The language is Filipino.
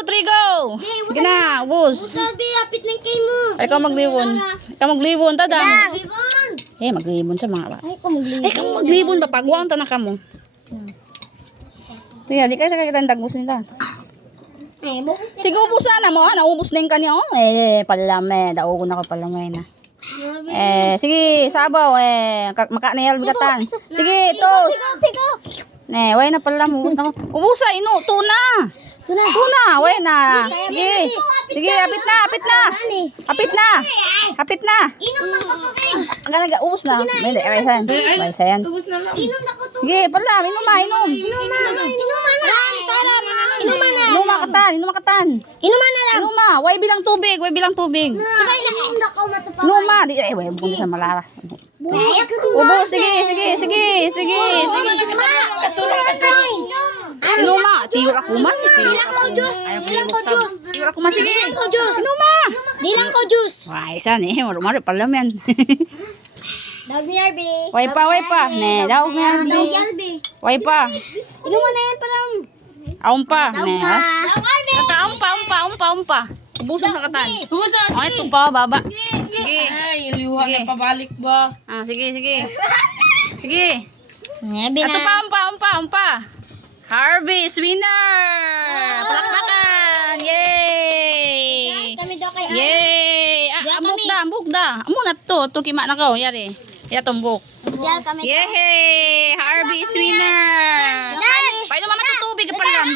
Trigo. Sige na, ubos. Sabi, apit ng kay mo. Ay, ikaw maglibon. Ikaw maglibon, tadam. Libon. Maglibon sa mga ba. Ay, kumuglibon. Ay, ikaw maglibon ba? Pagwang ta na ka mo. Kaya, di ka kita dagos nila. Ay, bukos. Sige, ubusan na mo. Naubos na yung kanya. Palame. Daugo na ko palame na. Sige, sabaw. Makanayal bigatan. Sige, tos. Pigo. Way na pala. Ubus na ko. Ubusa, ino. Tuna. Tuna. Way na. Sige. Sige, apit na. Apit na. Inom na ko tubig. Ang ubus na. May sayan. May sayan. Inom na ko tubig. Sige, pala. Inom. Inom na. Sarap. Inom na. Inom katan. lang. Inuma. Way bilang tubig. Sabay na. Inom na ko matapang. Inuma. Way, bukod sa malara. Ubus. Sige. Inuma. Tiyo ako man. Bilang ko juice. Tiyo ako man. Sige. Inuma. Bilang ko juice. Ay, saan Maro pala yan. Dog ni Arby. Way pa. Daog nga. Dog ni Arby. Way pa. Inom mo na yan parang. Aum pa. Dog Arby. Umpa. Ubusan sa katan. Ay, ito pa, baba. Sige. Ay, liwa na pabalik ba? Sige. Sabi Ito pa, umpa. Harvest winner! Palakpakan! Yay! Kami daw kay Yay! Ambuk da. Amo na to. Ito kima na ko. Yari. Tumbok. Diyan kami. Yay! Harvest winner! Paano mama tutubig pa lang?